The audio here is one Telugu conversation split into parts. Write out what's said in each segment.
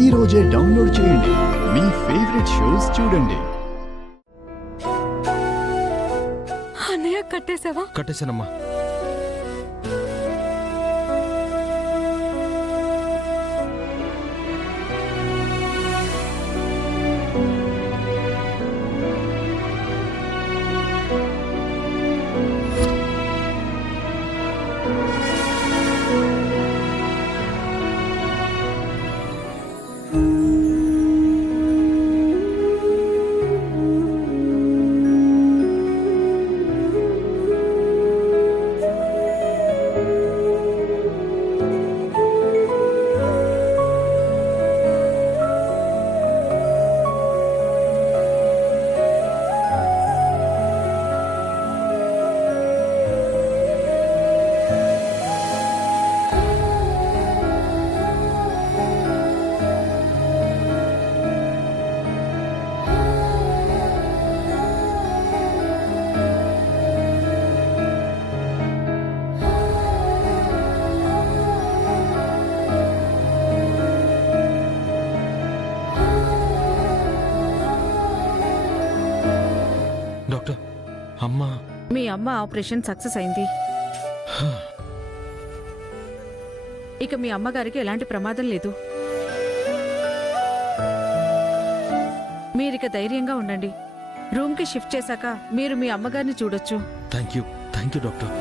ఈ రోజే డౌన్లోడ్ చేయండి. మీ ఫేవరెట్ షోస్ చూడండి. అన్నయ్య కట్టేసావా? కట్టేశానమ్మా. డాక్టర్, అమ్మా. మీ అమ్మ ఆపరేషన్ సక్సెస్ అయింది. ఇక మీ అమ్మగారికి ఎలాంటి ప్రమాదం లేదు. మీరిక ధైర్యంగా ఉండండి. రూమ్కి షిఫ్ట్ చేశాక మీరు మీ అమ్మగారిని చూడొచ్చు. Thank you doctor.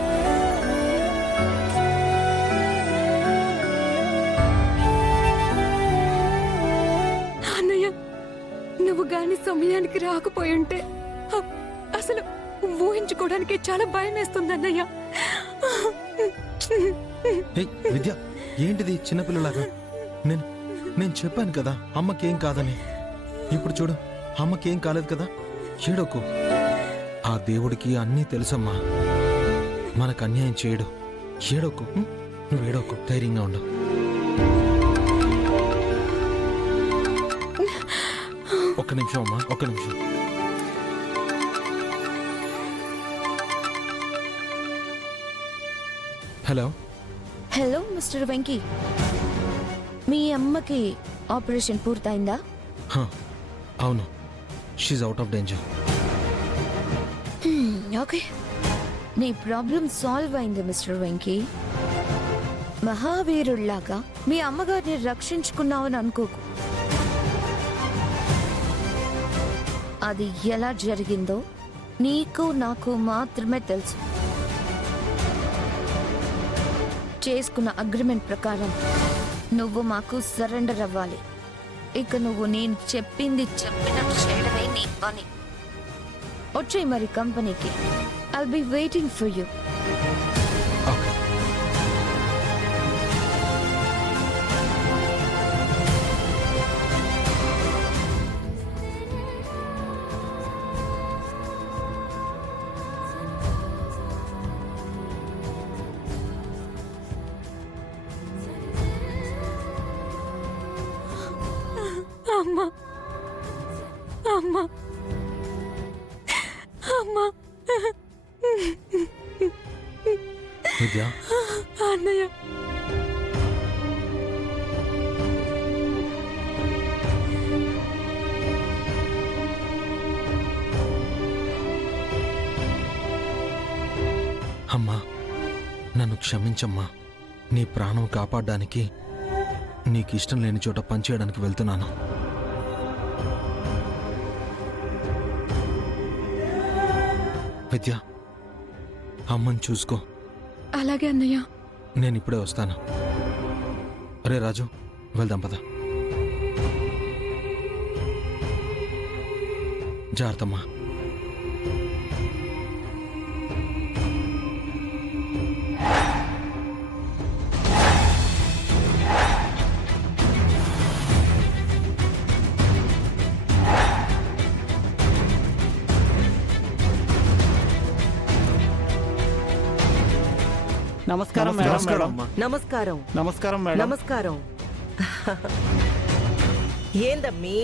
అన్నయ్య, నువ్వు గాని సమయానికి రాకపోయింటే అసలు ఊహించుకోవడానికి చాలా భయం వేస్తుంది అన్నయ్య. విద్య, ఏంటిది చిన్నపిల్లలాగా? నేను చెప్పాను కదా అమ్మకేం కాదని. ఇప్పుడు చూడు, అమ్మకేం కాలేదు కదా. ఏడోకు. ఆ దేవుడికి అన్నీ తెలుసమ్మా. మనకు అన్యాయం చేయడు. ఏడోకు, నువ్వు ఏడోకు, ధైర్యంగా ఉండు. ఒక్క నిమిషం అమ్మా, ఒక్క నిమిషం. హలో హలో మిస్టర్ వెంకీ, మీ అమ్మకి ఆపరేషన్ పూర్తయిందా? అవును, she's out of danger. Okay, నీ ప్రాబ్లం సాల్వ్ అయింది మిస్టర్ వెంకీ. మహావీరుల్లాగా మీ అమ్మగారిని రక్షించుకున్నావని అనుకోకు. అది ఎలా జరిగిందో నీకు నాకు మాత్రమే తెలుసు. చేసుకున్న అగ్రిమెంట్ ప్రకారం నువ్వు మాకు సరెండర్ అవ్వాలి. ఇక నువ్వు నేను చెప్పినట్టు చేయడమే నీ పని. వచ్చేయి మరి కంపెనీకి. I'll be waiting for you. అమ్మా, అమ్మా, అమ్మా. విద్య, అన్నయ్య, అమ్మా నన్ను క్షమించమ్మా. నీ ప్రాణం కాపాడడానికి నీకు ఇష్టం లేని చోట పనిచేయడానికి వెళ్తున్నాను. విద్య, అమ్మని చూసుకో. అలాగే అన్నయ్య. నేను ఇప్పుడే వస్తాను. అరే రాజు, వెళ్దాం పద. జాగ్రత్తమ్మా. నమస్కారం మేడం. నమస్కారం. నమస్కారం మేడం. నమస్కారం. ఏందమ్మీ,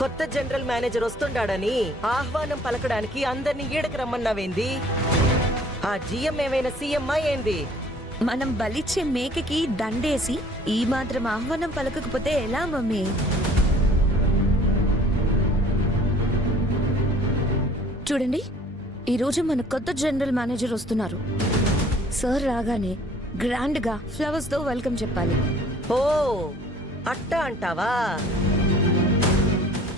కొత్త జనరల్ మేనేజర్ వస్తుండాడని ఆహ్వానం పలకడానికి అందరినీ ఈడకి రమ్మన్నావేంది? ఆ జిఎం ఏమైనా సీఎమ్మా ఏంది? మనం బలిచ్చే మేకకి దండేసి ఈ మాత్రం ఆహ్వానం పలకకపోతే ఎలా మమ్మీ? చూడండి, ఈరోజు మన కొత్త జనరల్ మేనేజర్ వస్తున్నారు. సార్ రాగానే గ్రాండ్ గా ఫ్లవర్స్ తో వెల్కమ్ చెప్పాలి. ఓ అట్టా అంటావా?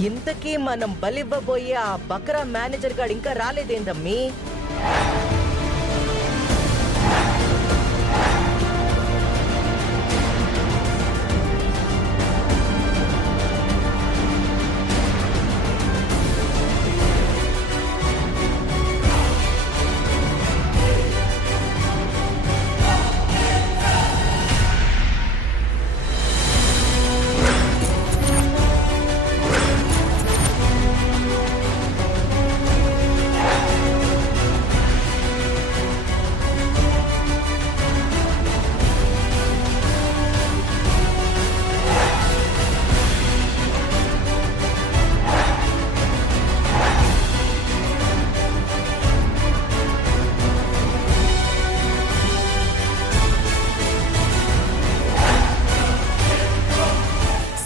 ఇంతకీ మనం బలివ్వబోయే ఆ బకరా మేనేజర్ గాడు ఇంకా రాలేదేందమ్మీ?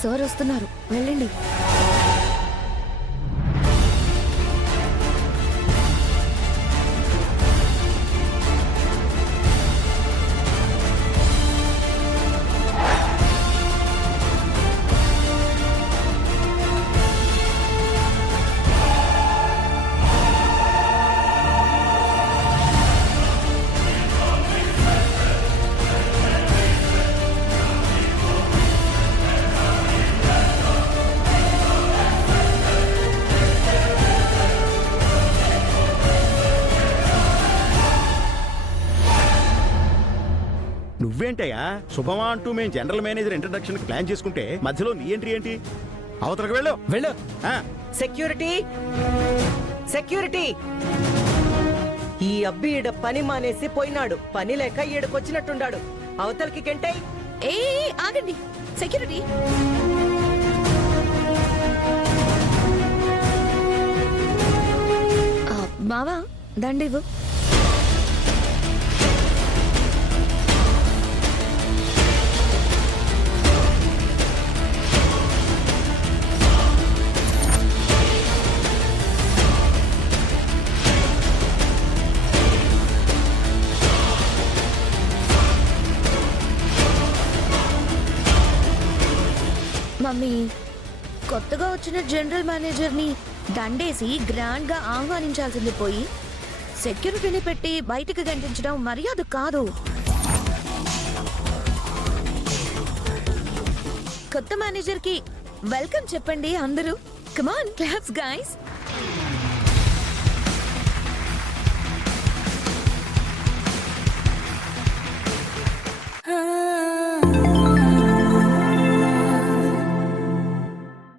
సార్ వస్తున్నారు, వెళ్ళండి. నువ్వేంటయ్యా శుభమా అంటూ మేము జనరల్ మేనేజర్ ఇంట్రడక్షన్ కి ప్లాన్ చేసుకుంటే మధ్యలో నీ ఎంట్రీ ఏంటి? అవతలకు వెళ్ళు. వెళ్ళు. ఆ, సెక్యూరిటీ, సెక్యూరిటీ! ఈ అబ్బి ఈడ పని మానేసి పోయినాడు. పని లేక ఈడకొచ్చినట్టుండాడు. అవతలకి కెంటై. ఏ ఆగండి, సెక్యూరిటీ. బావా దండివ్వు. మమ్మీ, కొత్తగా వచ్చిన జనరల్ మేనేజర్ని దండేసి గ్రాండ్ గా ఆహ్వానించాల్సింది పోయి సెక్యూరిటీని పెట్టి బయటికి గంటించడం మర్యాద కాదు. కొత్త మేనేజర్ కి వెల్కమ్ చెప్పండి అందరూ. కమాన్ క్లాప్స్ గైస్.